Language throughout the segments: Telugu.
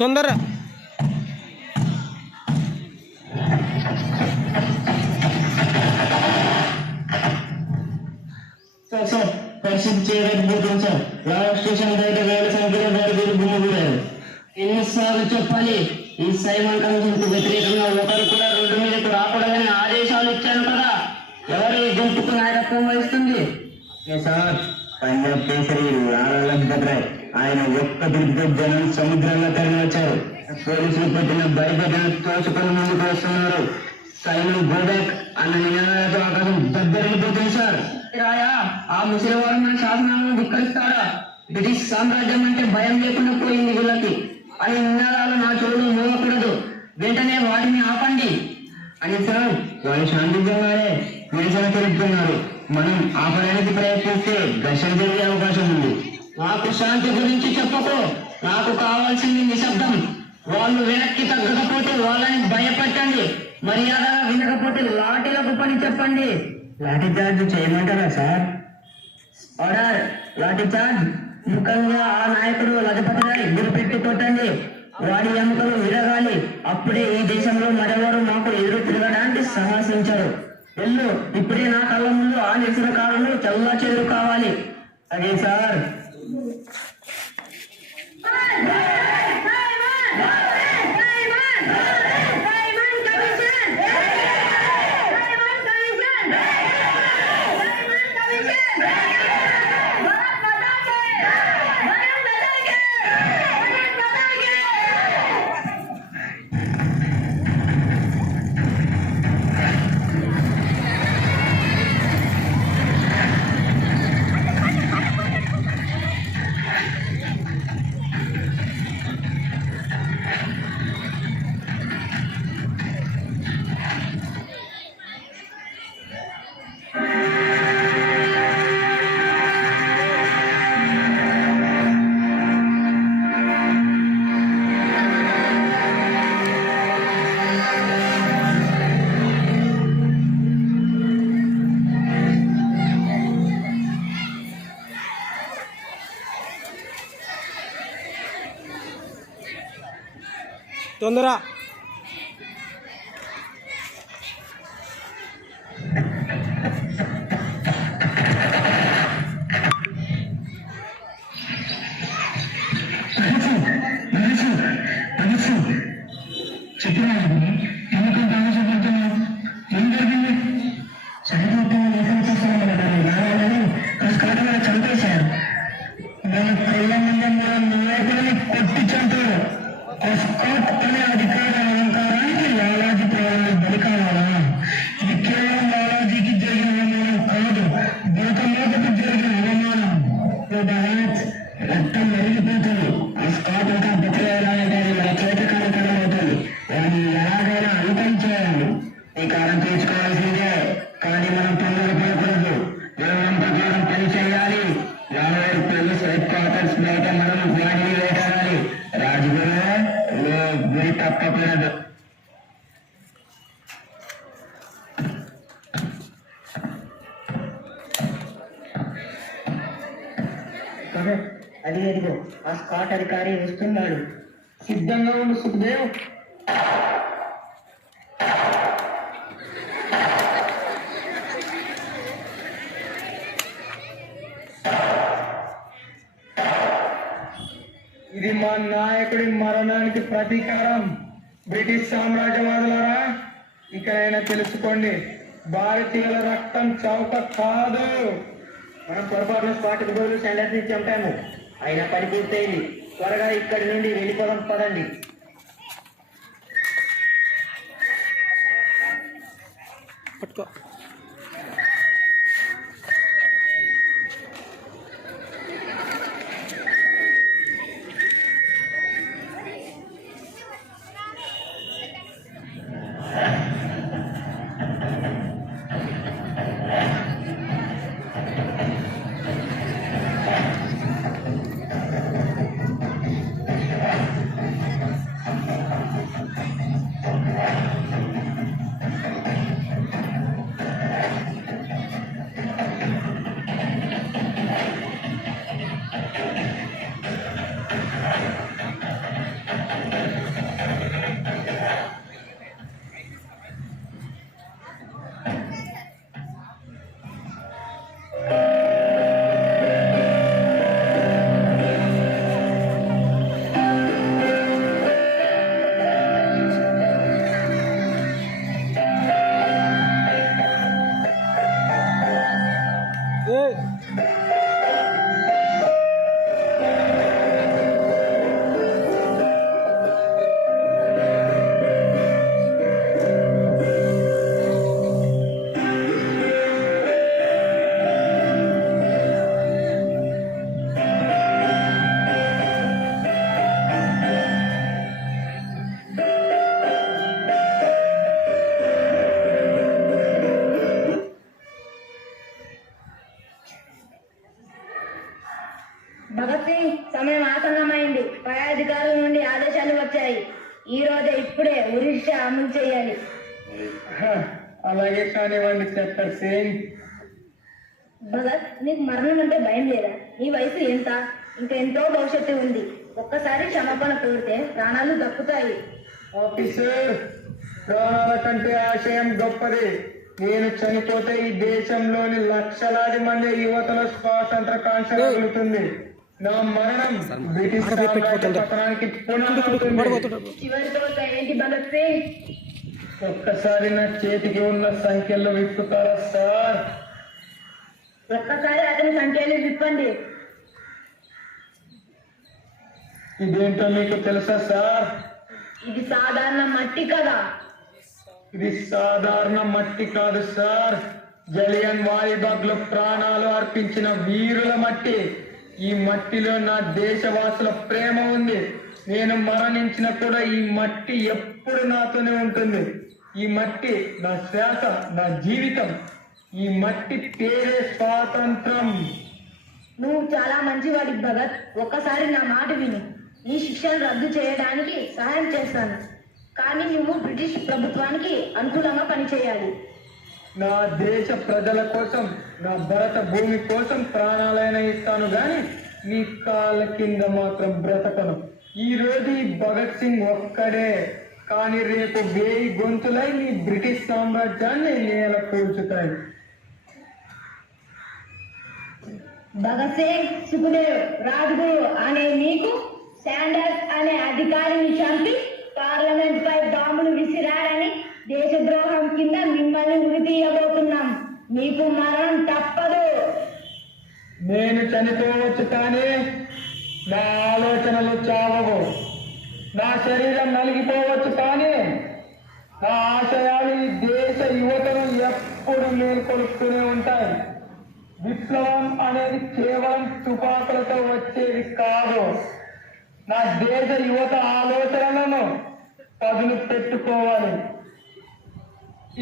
తొందర సార్ పరిస్థితి చేయలేకపోతుంది సార్. రాయల్ స్టేషన్ బయట వేల సంఖ్యలో వారి గుమ్మిగూడారు. ఎన్నిసార్లు చెప్పాలి? ఈ సైమన్ కమిషన్ కు వ్యతిరేకంగా ఒకరు కూడా రోడ్డు మీదకు రాకూడదని ఆదేశాలు ఇచ్చాను కదా. ఎవరు ఈ గుంపుకు నాయకత్వం వహిస్తుంది? సార్ పంజాబ్ కేసరి రాళ్ళ ఆయన ఒక్క పిలుపుతో జనం సముద్రంలో తరలి వచ్చారు. పోలీసులు పెట్టిన భయపెట్టిన తోచుకొని ముందుకు వస్తున్నారు. సైమన్ గోబ్యాక్ అన్న నినాదాలతో ఆకాశం దద్దరిల్లిపోతుంది సార్. రాయా ఆ ముసలివాడు మన శాసనాలను ధిక్కరిస్తాడా? బ్రిటిష్ సామ్రాజ్యం అంటే భయం లేకుండా పోయింది వీళ్ళకి అని నినాదాలు నా చెవులు మోగకూడదు. వెంటనే వాటిని ఆపండి అని సార్ వాళ్ళు శాంతించగానే నిరసన తెలుపుతున్నారు. మనం ఆపడానికి ప్రయత్నిస్తే ఘర్షణ జరిగే అవకాశం ఉంది. నాకు శాంతి గురించి చెప్పకు, నాకు కావాల్సింది నిశ్శబ్దం. వాళ్ళు వెనక్కి తగ్గకపోతే వాళ్ళని భయపెట్టండి. మర్యాదగా వినకపోతే లాఠీలకు పని చెప్పండి. లాఠీ చార్జ్ చేయమంటారా సార్? Order lathi charge. ముఖంగా ఆ నాయకుడు లజపతి రాయ్ గురిపెట్టి కొట్టండి. వాడి ఎముకలు విరగాలి. అప్పుడే ఈ దేశంలో మరెవరు మాకు ఎదురు తిరగడానికి సాహసించారు. వెళ్ళు, ఇప్పుడే నా కళ్ళ ముందు ఆ నిరసనకారులు చల్లా చెదురు కావాలి. అదే సార్. తొందర చంపేశారు. నేను కళ్ళ ముందు నాయకుడిని కొట్టి చంపారు. అనే అధికార అలంకారానికి లాలాజీ ప్రాణాలు బలి కావాలా? ఇది కేవలం లాలాజీకి జరిగిన అవమానం కాదు, దేశమోదకు జరిగిన అవమానం. రక్తం మరిగిపోతుంది. ఆ స్కాట్ ఇంకా బతికేయాలంటే మన చేత కార్యక్రమం అవుతుంది. వాడిని ఎలాగైనా అంతం చేయాలి. ఈ కాలం తీర్చుకోవాల్సిందే, కానీ మనం తొందరపడకూడదు. నియమం ప్రకారం పని చేయాలి. లాయర్ పోలీస్ హెడ్ క్వార్టర్స్ బయట మనం వాడిని వేటాడాలి. రాజుగురు గురి తప్పకూడదు. అది ఎదిగో ఆ స్కాట్ అధికారి వస్తున్నాడు. సిద్ధంగా ఉండు సుఖదేవ్. ఇది మా నాయకుడి మరణానికి ప్రతీకారం. బ్రిటిష్ సామ్రాజ్యవాదులారా, ఇకనైనా తెలుసుకోండి, భారతీయుల రక్తం చౌక కాదు. మనం పొరపాటున స్పాట్కి బదులు సెండర్ని చంపాము. అయినా పని పూర్తయింది. త్వరగా ఇక్కడి నుండి వెళ్ళిపోదాం పదండి. పట్టుకో. భగత్ సింగ్, సమయం ఆసన్నమైంది. పై అధికారుల నుండి ఆదేశాలు వచ్చాయి. ఈ రోజే ఇప్పుడే ఉరిశిక్ష అమలు చేయాలి. అలాగే కానివ్వండి చక్కర్ సింగ్. భగత్, నీకు మరణం అంటే భయం లేదా? నీ వయసు ఎంత? ఇంకా ఎంతో భవిష్యత్తు ఉంది. ఒక్కసారి క్షమాపణ కోరితే ప్రాణాలు దక్కుతాయి. ఆఫీసర్, ప్రాణాల కంటే ఆశయం గొప్పది. నేను చనిపోతే ఈ దేశంలోని లక్షలాది మంది యువతలో స్వాతంత్ర కాంక్ష కలుగుతుంది. నా మరణం బ్రిటిష్ సామ్రాజ్య పతనానికి పునాది. చివరి కోరిక ఏంటి భగత్ సింగ్? ఒక్కసారి నా చేతికి ఉన్న సంఖ్యల్లో విప్పుతారా సార్? ఒక్కసారి అతని సంఖ్యలు విప్పండి. ఇదేంటో మీకు తెలుసా సార్? ఇది సాధారణ మట్టి కదా. ఇది సాధారణ మట్టి కాదు సార్. జలియన్ వాలీబాగ్ లో ప్రాణాలు అర్పించిన వీరుల మట్టి. ఈ మట్టిలో నా దేశవాసుల ప్రేమ ఉంది. నేను మరణించిన కూడా ఈ మట్టి ఎప్పుడు నాతోనే ఉంటుంది. ఈ మట్టి నా శ్వాస, నా జీవితం. ఈ మట్టి పేరే స్వాతంత్రం. నువ్వు చాలా మంచివాడి భగత్. ఒక్కసారి నా మాట విని నీ శిక్షను రద్దు చేయడానికి సహాయం చేస్తాను. కానీ నువ్వు బ్రిటిష్ ప్రభుత్వానికి అనుకూలంగా పనిచేయాలి. నా దేశ ప్రజల కోసం, నా భరత భూమి కోసం ప్రాణాలైనా ఇస్తాను గాని నీ కాళ్ళ కింద మాత్రం బ్రతకను. ఈ రోజు ఈ భగత్ సింగ్ ఒక్కడే, కానీ రేపు 1000 గొంతులై నీ బ్రిటిష్ సామ్రాజ్యాన్ని నేల కూల్చుతాయి. భగత్ సింగ్, సుఖదేవ్, రాజ్గురు అనే మీకు శాండర్స్ అనే అధికారిని చంపి పార్లమెంట్ పై బాంబులు విసిరారని దేశద్రోహం కింద మిమ్మల్ని ఉరి తీయబోతున్నాం. మీకు మరణం తప్పదు. నేను చనిపోవచ్చు కానీ నా ఆలోచనలు చావవు. నా శరీరం నలిగిపోవచ్చు కానీ నా ఆశయాలు ఈ దేశ యువతను ఎప్పుడు మేల్కొలుపుతూనే ఉంటాయి. విప్లవం అనేది కేవలం తుపాకులతో వచ్చేది కాదు. నా దేశ యువత ఆలోచనలను పదును పెట్టుకోవాలి.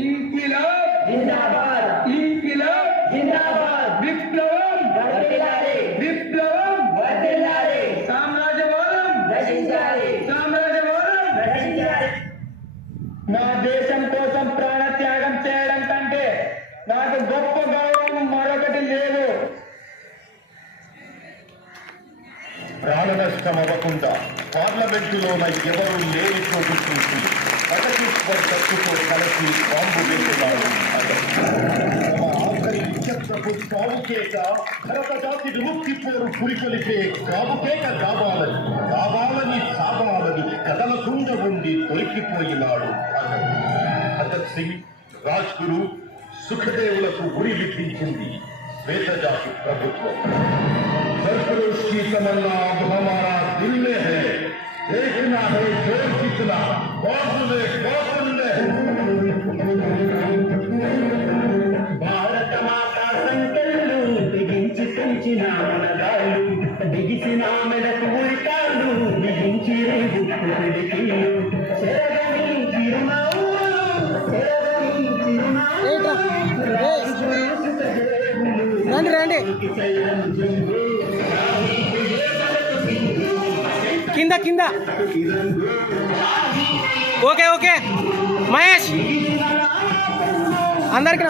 ఇంక్విలాబ్ జిందాబాద్, ఇంక్విలాబ్ జిందాబాద్, విప్లవం వర్ధిల్లాలి, విప్లవం వర్ధిల్లాలి, సామ్రాజ్యవాదం నశించాలి, సామ్రాజ్యవాదం నశించాలి. నా దేశం కోసం ప్రాణత్యాగం చేయడం కంటే నాకు గొప్ప గౌరవం మరొకటి లేదు. ప్రాణ నష్టం అవ్వకుండా పార్లమెంటులోన ఎవరూ లేని చోటు చూసి అటకీశ్వర్ శక్తితో కలిసి బాంబు వేస్తున్నాడు. తమ ఆఖరి విచక్షణకు కావుకేక భరత జాతి విముక్తి పోరు పురికొలిపే కావుకేక కావాలని సాగాలని కదలకుండా ఉండి దొరికిపోయినాడు అతడు. భగత్ సింగ్, రాజ్గురు, సుఖదేవులకు ఉరి విధించింది శ్వేతజాతి ప్రభుత్వం. सरफरोश की तमन्ना अब हमारा दिल में है, देखना है जोर कितना बाबुल భారత మాతా సంకల్లు బిగించి పెంచిన మనగాళ్ళు, బిగిసిన మెడకు ఉరితాళ్ళు, బిగించి రేగుప్పు పిడికిళ్ళు, చెరగని చిరునవ్వులు, చెరగని చిరునవ్వులు, రాజుగురు సుఖదేవులు రండి చైరం జంగు కింద కింద. ఓకే ఓకే మహేష్ అందరికి